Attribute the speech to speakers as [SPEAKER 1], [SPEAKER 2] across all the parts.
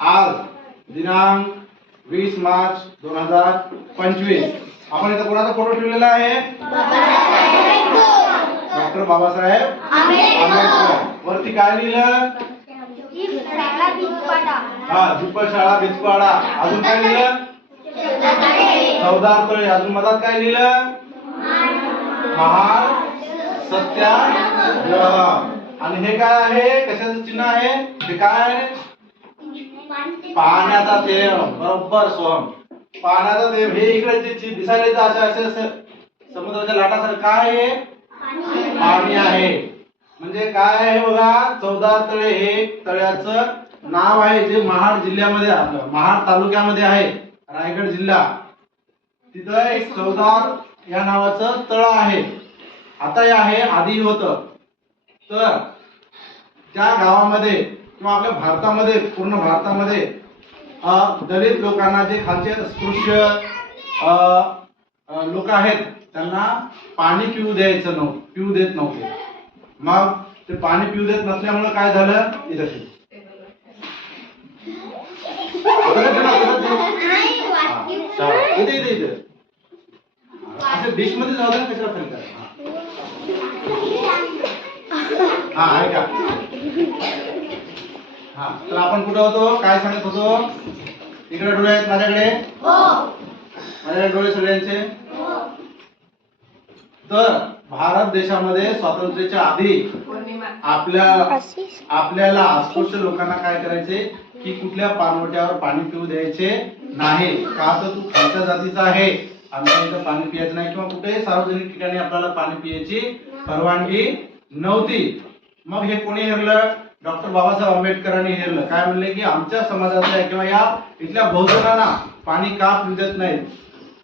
[SPEAKER 1] आज दिनांक वीस मार्च दोन हजार पंचवीस. आपण इथं कोणाचा फोटो ठेवलेला आहे? डॉक्टर बाबासाहेब आंबेडकर. वरती काय लिहिलं? हा झुप्पर शाळा बिचपाडा अजून काय लिहिलं? चौदार तळे अजून मधात काय लिहिलं? महान सत्या आणि हे काय आहे? कशाचं चिन्ह आहे? हे काय आहे? पाण्याचा देव बरोबर सोहम पाण्याचा देव हे इकडे जे दिसायला येतं असे असे समुद्राच्या लाटासारखं काय आहे? पाणी आहे. म्हणजे काय आहे बघा चौदा तळे हे तळ्याचं नाव आहे जे महाड जिल्ह्यामध्ये आपलं महाड तालुक्यामध्ये आहे रायगड जिल्हा. तिथं एक चौदार या नावाचं तळ आहे. आता हे आहे आधी होतं तर त्या गावामध्ये किंवा आपल्या भारतामध्ये पूर्ण भारतामध्ये दलित लोकांना जे खालचे स्पृश्य लोक आहेत त्यांना पाणी पिऊ द्यायचं नव्हतं पिऊ देत नव्हते. मग ते पाणी पिऊ देत नसल्यामुळे काय झालं? इथं इथे इथे. असं डिशमध्ये जाऊ द्या कशाला खाली करा. हा. हा, ऐका. हा तर आपण कुठं होतो? काय सांगत होतो? इकडे डोळे आहेत माझ्याकडे? माझ्याकडे डोळे सगळ्यांचे? तर भारत देशामध्ये स्वातंत्र्याच्या आधी आपल्या आपल्याला अस्पृश्य लोकांना काय करायचे? की कुठल्या पाणवट्यावर पाणी पिऊ द्यायचे नाही. का तर तू खालच्या जातीचा आहे. आमच्या इथं पाणी पियायचं नाही. किंवा कुठेही सार्वजनिक ठिकाणी आपल्याला पाणी पियायची परवानगी नव्हती. मग हे कोणी हेरलं? डॉक्टर बाबासाहेब आंबेडकरांनी हेरलं काय म्हणले की आमच्या समाजातल्या किंवा या इथल्या बहुजनांना पाणी का पिऊ देत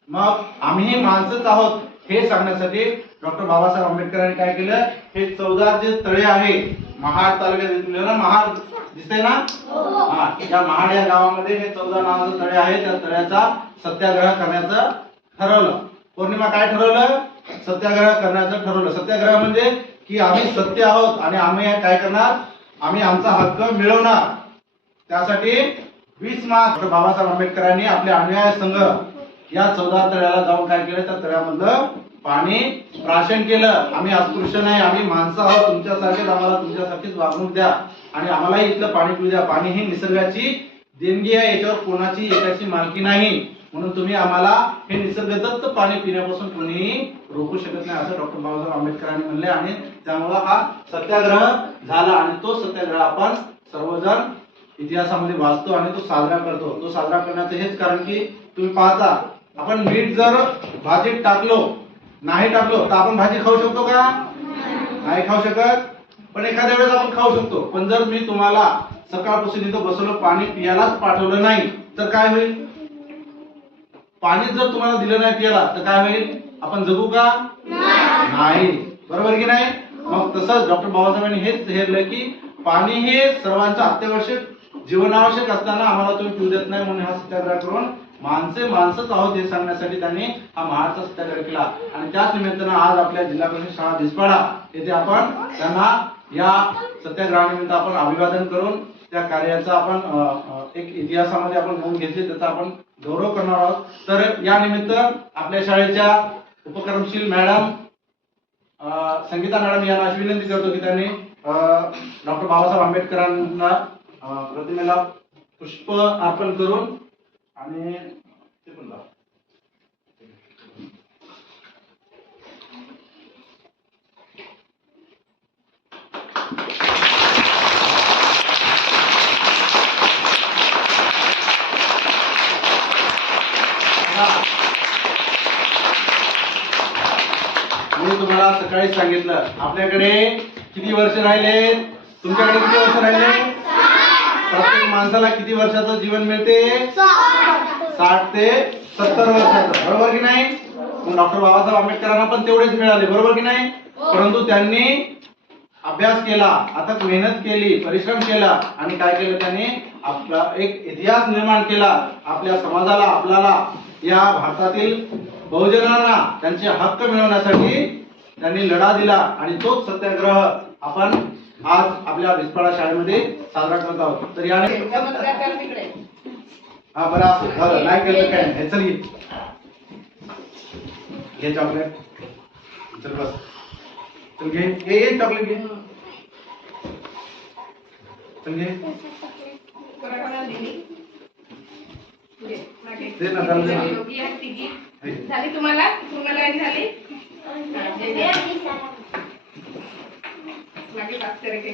[SPEAKER 1] मग आम्ही माणसंच आहोत हे सांगण्यासाठी डॉक्टर बाबासाहेब आंबेडकरांनी काय केलं? हे चौदा जे तळे आहे महाड तालुक्यात ना महाड दिसते ना? हा या महाड या गावामध्ये हे चौदा नावाचं तळे आहे त्या तळ्याचा सत्याग्रह करण्याचं ठरवलं. पौर्णिमा काय ठरवलं? सत्याग्रह करण्याचं ठरवलं. सत्याग्रह म्हणजे की आम्ही सत्य आहोत आणि आम्ही काय करणार? आम्ही आमचा हक्क मिळवणार. त्यासाठी वीस मार्च बाबासाहेब आंबेडकरांनी आपले अनुयाय संघ या चौदा तळ्याला जाऊन काय केलं? त्या तळ्यामधलं पाणी प्राशन केलं. आम्ही अस्पृश्य नाही आम्ही माणसं आहोत. तुमच्यासारखेच आम्हाला तुमच्यासारखीच वागणूक द्या आणि आम्हालाही इथलं पाणी पिऊ द्या. पाणी ही निसर्गाची देणगी आहे. याच्यावर कोणाची एकाची मालकी नाही. म्हणून तुम्ही आम्हाला हे निसर्गदत्त पाणी पिण्यापासून कोणीही रोखू शकत नाही असं डॉक्टर बाबासाहेब आंबेडकरांनी म्हणले आणि त्यामुळं हा सत्याग्रह झाला आणि तो सत्याग्रह आपण सर्वजण इतिहासामध्ये वाचतो आणि तो साजरा करतो. तो साजरा करण्याचं हेच कारण की तुम्ही पाहता आपण मीठ जर भाजीत टाकलो नाही टाकलो तर आपण भाजी खाऊ शकतो का? नाही खाऊ शकत. पण एखाद्या वेळेस आपण खाऊ शकतो. पण जर मी तुम्हाला सकाळपासून इथं बसवलं पाणी पियालाच पाठवलं नाही तर काय होईल? पाणी जर तुम्हाला दिलं नाही पियाला तर काय होईल? आपण जगू का? नाही. बरोबर की नाही? मग तसंच डॉक्टर बाबासाहेबांनी हेच हेरलं की पाणी हे सर्वांचं अत्यावश्यक जीवनावश्यक असताना आम्हाला तुम्ही पिऊ देत नाही म्हणून हा सत्याग्रह करून माणसे माणसंच आहोत हे सांगण्यासाठी त्यांनी हा महाडचा सत्याग्रह केला. आणि त्याच निमित्तानं आज आपल्या जिल्हा परिषद शाळा दिसपाडा येथे आपण त्यांना या सत्याग्रहानिमित्त आपण अभिवादन करून त्या कार्याचा आपण एक इतिहासामध्ये आपण नोंद घेतली त्याचा आपण गौरव करणार आहोत. तर या निमित्त आपल्या शाळेच्या उपक्रमशील मॅडम संगीता मॅडम यांना अशी विनंती करतो की त्यांनी डॉक्टर बाबासाहेब आंबेडकरांना प्रतिमेला पुष्प अर्पण करून आणि ते पण मी तुम्हाला सकाळी सांगितलं. आपल्याकडे किती वर्ष राहिले? तुमच्याकडे किती वर्ष राहिले? प्रत्येक माणसाला किती वर्षाचं जीवन मिळते? साठ ते सत्तर वर्षाचं. बरोबर की नाही? डॉक्टर बाबासाहेब आंबेडकरांना पण तेवढेच मिळाले. बरोबर की नाही? परंतु त्यांनी अभ्यास केला आता मेहनत केली परिश्रम केला आणि काय केलं त्यांनी? आपला एक इतिहास निर्माण केला. आपल्या समाजाला आपल्याला या भारतातील बहुजनांना त्यांचे हक्क मिळवण्यासाठी त्यांनी लढा दिला आणि तोच सत्याग्रह आपण आज आपल्या बिस्पाळा शाळेमध्ये साजरा करत आहोत. तर याने हा बरं असं झालं. नाही केलं काय? हे चल घे चॉकलेट चल बस. चल घे. ये चॉकलेट घे. चल घे
[SPEAKER 2] कोणा कोणाला दिली घे, मागे.
[SPEAKER 1] दे ना, चालू दे ना.
[SPEAKER 2] योगी आहे, तिघी.
[SPEAKER 1] हे.
[SPEAKER 2] झाली तुम्हाला तुम्हाला झाली हा. मागे पाच काही.